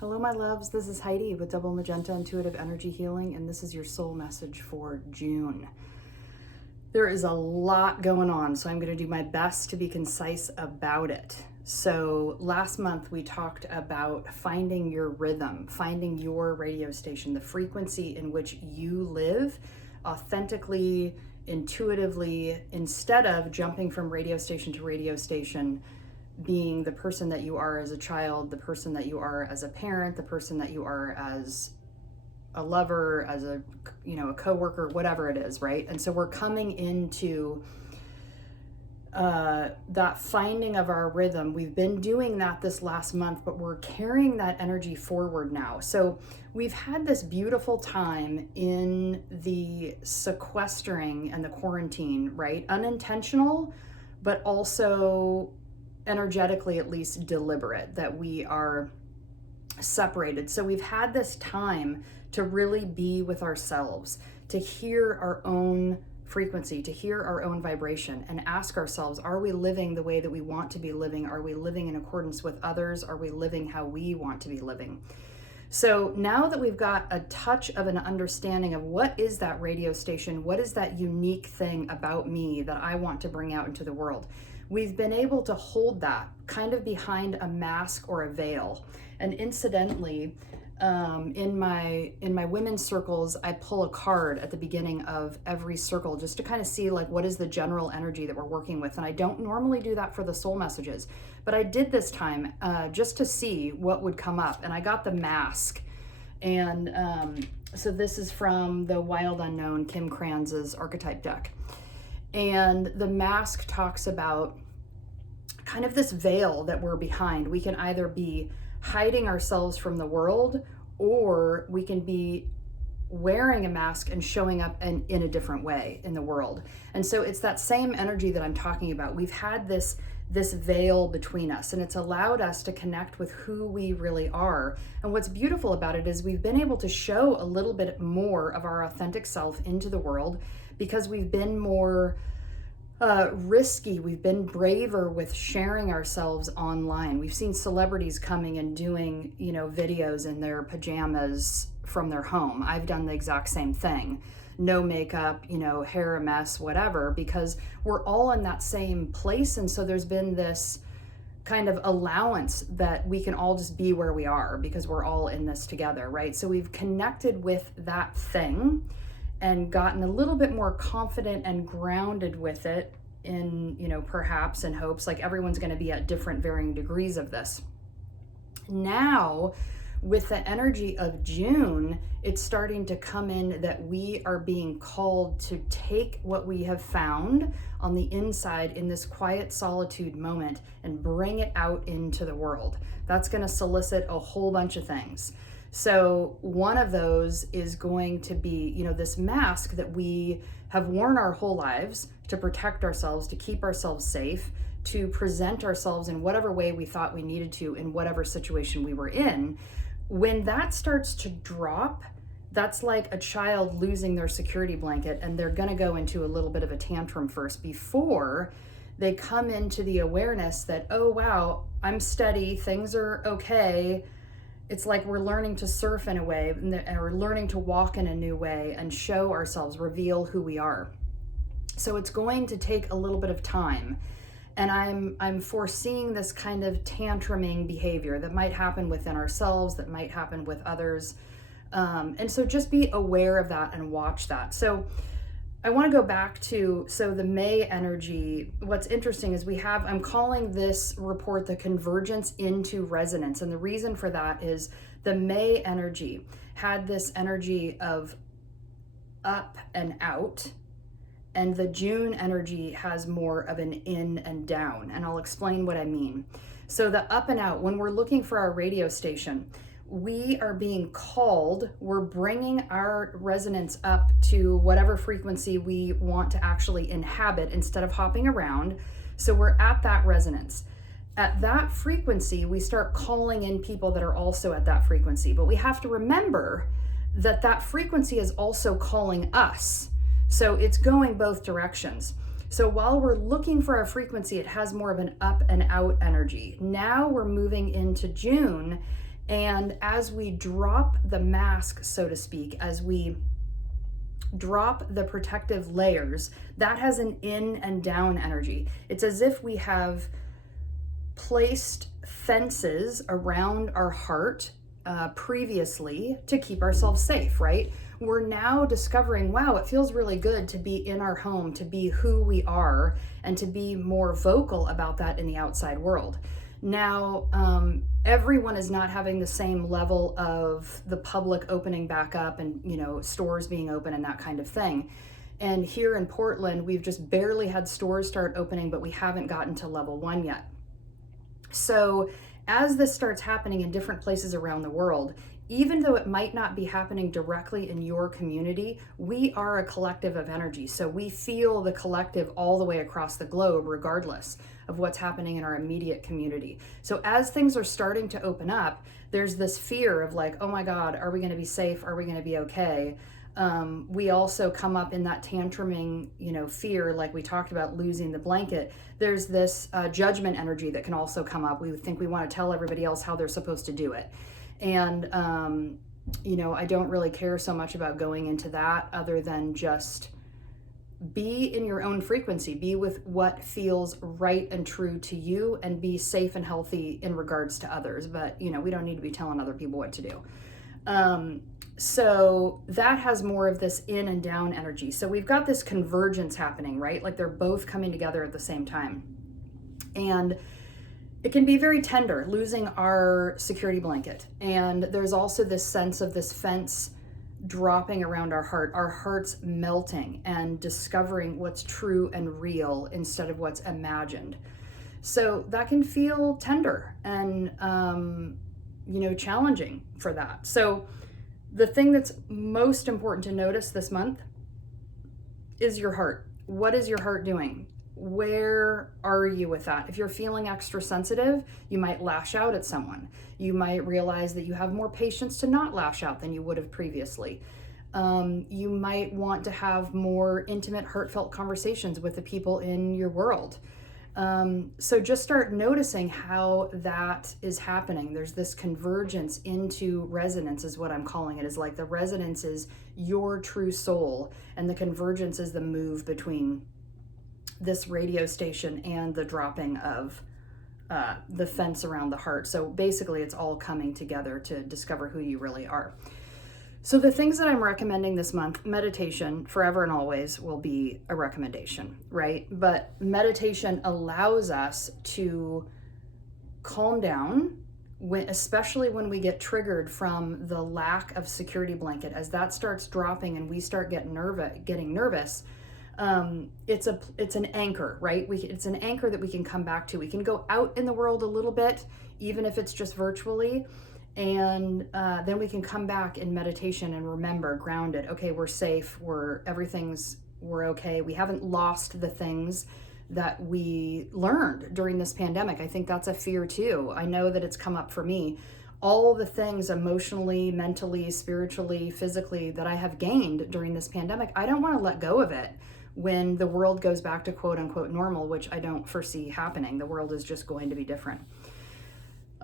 Hello, my loves. This is Heidi with Double Magenta Intuitive Energy Healing, and this is your soul message for June. There is a lot going on, so I'm going to do my best to be concise about it. So last month we talked about finding your rhythm, finding your radio station, the frequency in which you live authentically, intuitively, instead of jumping from radio station to radio station, being the person that you are as a child, the person that you are as a parent, the person that you are as a lover, as a coworker, whatever it is, right? And so we're coming into that finding of our rhythm. We've been doing that this last month, but we're carrying that energy forward now. So we've had this beautiful time in the sequestering and the quarantine, right? Unintentional, but also energetically at least deliberate, that we are separated. So we've had this time to really be with ourselves, to hear our own frequency, to hear our own vibration, and ask ourselves, are we living the way that we want to be living? Are we living in accordance with others? Are we living how we want to be living? So now that we've got a touch of an understanding of what is that radio station, what is that unique thing about me that I want to bring out into the world, we've been able to hold that kind of behind a mask or a veil. And incidentally, in my women's circles, I pull a card at the beginning of every circle just to kind of see like what is the general energy that we're working with. And I don't normally do that for the soul messages, but I did this time just to see what would come up. And I got the mask. And so this is from the Wild Unknown, Kim Kranz's archetype deck. And the mask talks about kind of this veil that we're behind. We can either be hiding ourselves from the world, or we can be wearing a mask and showing up in a different way in the world. And so it's that same energy that I'm talking about. We've had this veil between us, and it's allowed us to connect with who we really are. And what's beautiful about it is we've been able to show a little bit more of our authentic self into the world, because we've been more risky. We've been braver with sharing ourselves online. We've seen celebrities coming and doing, videos in their pajamas from their home. I've done the exact same thing. No makeup, hair a mess, whatever, because we're all in that same place. And so there's been this kind of allowance that we can all just be where we are because we're all in this together, right? So we've connected with that thing and gotten a little bit more confident and grounded with it in, perhaps in hopes, like everyone's going to be at different varying degrees of this. Now, with the energy of June, it's starting to come in that we are being called to take what we have found on the inside in this quiet solitude moment and bring it out into the world. That's going to solicit a whole bunch of things. So one of those is going to be, this mask that we have worn our whole lives to protect ourselves, to keep ourselves safe, to present ourselves in whatever way we thought we needed to in whatever situation we were in. When that starts to drop, that's like a child losing their security blanket, and they're going to go into a little bit of a tantrum first before they come into the awareness that, oh, wow, I'm steady, things are okay. It's like we're learning to surf in a way, or learning to walk in a new way and show ourselves, reveal who we are. So it's going to take a little bit of time. And I'm foreseeing this kind of tantruming behavior that might happen within ourselves, that might happen with others. And so just be aware of that and watch that. So I want to go back to, the May energy. What's interesting is I'm calling this report the convergence into resonance. And the reason for that is the May energy had this energy of up and out, and the June energy has more of an in and down. And I'll explain what I mean. So the up and out, when we're looking for our radio station, we are being called, we're bringing our resonance up to whatever frequency we want to actually inhabit instead of hopping around. So we're at that resonance. At that frequency, we start calling in people that are also at that frequency. But we have to remember that that frequency is also calling us. So it's going both directions. So while we're looking for our frequency, it has more of an up and out energy. Now we're moving into June, And as we drop the mask, so to speak, as we drop the protective layers, that has an in and down energy. It's as if we have placed fences around our heart previously to keep ourselves safe, right? We're now discovering, wow, it feels really good to be in our home, to be who we are, and to be more vocal about that in the outside world. Now, everyone is not having the same level of the public opening back up and, stores being open and that kind of thing. And here in Portland, we've just barely had stores start opening, but we haven't gotten to level 1 yet. So as this starts happening in different places around the world, even though it might not be happening directly in your community, we are a collective of energy. So we feel the collective all the way across the globe, regardless of what's happening in our immediate community. So as things are starting to open up, there's this fear of like, oh my God, are we going to be safe? Are we going to be okay? We also come up in that tantruming, fear, like we talked about, losing the blanket. There's this judgment energy that can also come up. We think we want to tell everybody else how they're supposed to do it. And, I don't really care so much about going into that other than just be in your own frequency, be with what feels right and true to you, and be safe and healthy in regards to others. But, we don't need to be telling other people what to do. So that has more of this in and down energy. So we've got this convergence happening, right? Like they're both coming together at the same time. And it can be very tender, losing our security blanket. And there's also this sense of this fence dropping around our hearts melting and discovering what's true and real instead of what's imagined. So that can feel tender and, challenging for that. So the thing that's most important to notice this month is your heart. What is your heart doing? Where are you with that? If you're feeling extra sensitive, you might lash out at someone. You might realize that you have more patience to not lash out than you would have previously. You might want to have more intimate, heartfelt conversations with the people in your world. So just start noticing how that is happening. There's this convergence into resonance is what I'm calling it. Is like the resonance is your true soul, and the convergence is the move between this radio station and the dropping of the fence around the heart. So basically it's all coming together to discover who you really are. So the things that I'm recommending this month, meditation forever and always will be a recommendation, right? But meditation allows us to calm down, especially when we get triggered from the lack of security blanket. As that starts dropping and we start getting nervous, it's an anchor, right? It's an anchor that we can come back to. We can go out in the world a little bit, even if it's just virtually. And then we can come back in meditation and remember, grounded, okay, we're safe, we're okay. We haven't lost the things that we learned during this pandemic. I think that's a fear too. I know that it's come up for me. All the things emotionally, mentally, spiritually, physically that I have gained during this pandemic, I don't want to let go of it when the world goes back to quote unquote normal, which I don't foresee happening. The world is just going to be different.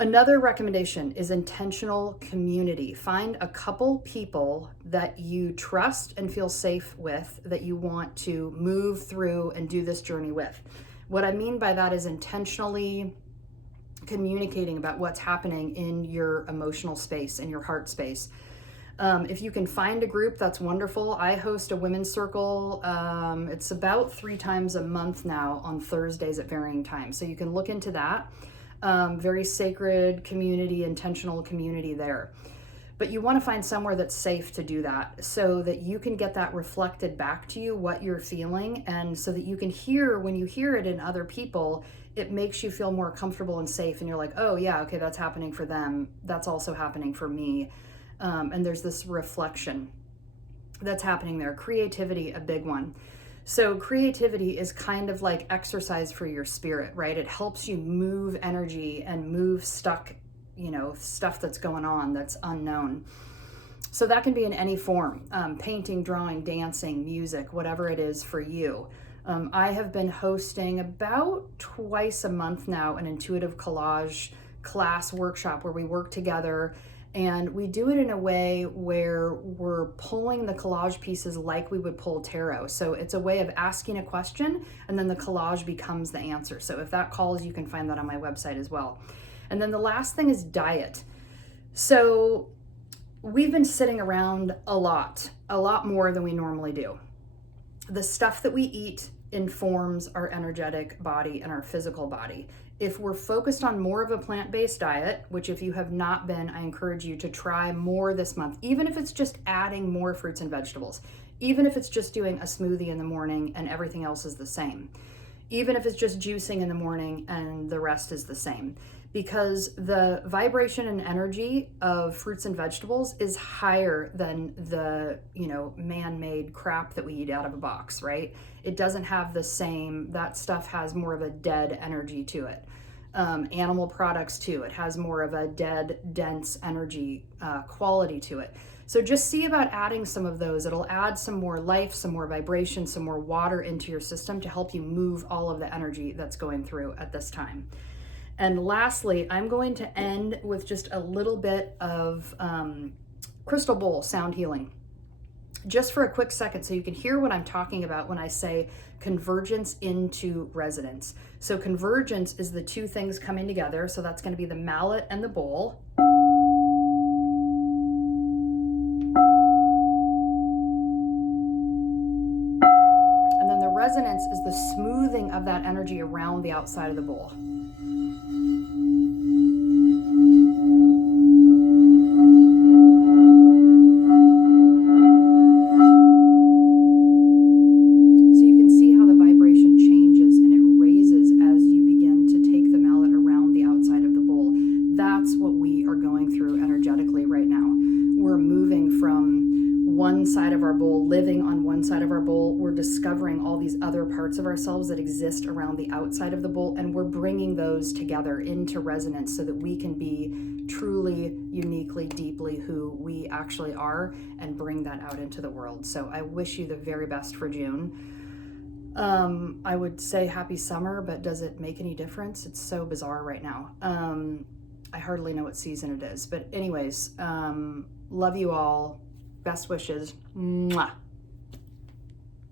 Another recommendation is intentional community. Find a couple people that you trust and feel safe with, that you want to move through and do this journey with. What I mean by that is intentionally communicating about what's happening in your emotional space, in your heart space. If you can find a group, that's wonderful. I host a women's circle. It's about 3 times a month now on Thursdays at varying times. So you can look into that. Very sacred community, intentional community there. But you want to find somewhere that's safe to do that so that you can get that reflected back to you, what you're feeling, and so that you can hear, when you hear it in other people, it makes you feel more comfortable and safe. And you're like, oh yeah, okay, that's happening for them. That's also happening for me. And there's this reflection that's happening there. Creativity, a big one. So creativity is kind of like exercise for your spirit, right? It helps you move energy and move stuff that's going on that's unknown. So that can be in any form, painting, drawing, dancing, music, whatever it is for you. I have been hosting about twice a month now an intuitive collage class workshop where we work together, and we do it in a way where we're pulling the collage pieces like we would pull tarot. So it's a way of asking a question, and then the collage becomes the answer. So if that calls, you can find that on my website as well. And then the last thing is diet. So we've been sitting around a lot more than we normally do. The stuff that we eat informs our energetic body and our physical body. If we're focused on more of a plant-based diet, which if you have not been, I encourage you to try more this month, even if it's just adding more fruits and vegetables, even if it's just doing a smoothie in the morning and everything else is the same, even if it's just juicing in the morning and the rest is the same, because the vibration and energy of fruits and vegetables is higher than the, man-made crap that we eat out of a box, right? It doesn't have the same, that stuff has more of a dead energy to it. Animal products too, it has more of a dead, dense energy quality to it. So just see about adding some of those. It'll add some more life, some more vibration, some more water into your system to help you move all of the energy that's going through at this time. And lastly, I'm going to end with just a little bit of crystal bowl sound healing. Just for a quick second so you can hear what I'm talking about when I say convergence into resonance. So convergence is the two things coming together. So that's going to be the mallet and the bowl. And then the resonance is the smoothing of that energy around the outside of the bowl. That's what we are going through energetically right now. We're moving from one side of our bowl, living on one side of our bowl. We're discovering all these other parts of ourselves that exist around the outside of the bowl, and we're bringing those together into resonance so that we can be truly, uniquely, deeply who we actually are and bring that out into the world. So I wish you the very best for June. I would say happy summer, but does it make any difference? It's so bizarre right now. I hardly know what season it is. But anyways, love you all. Best wishes. Mwah.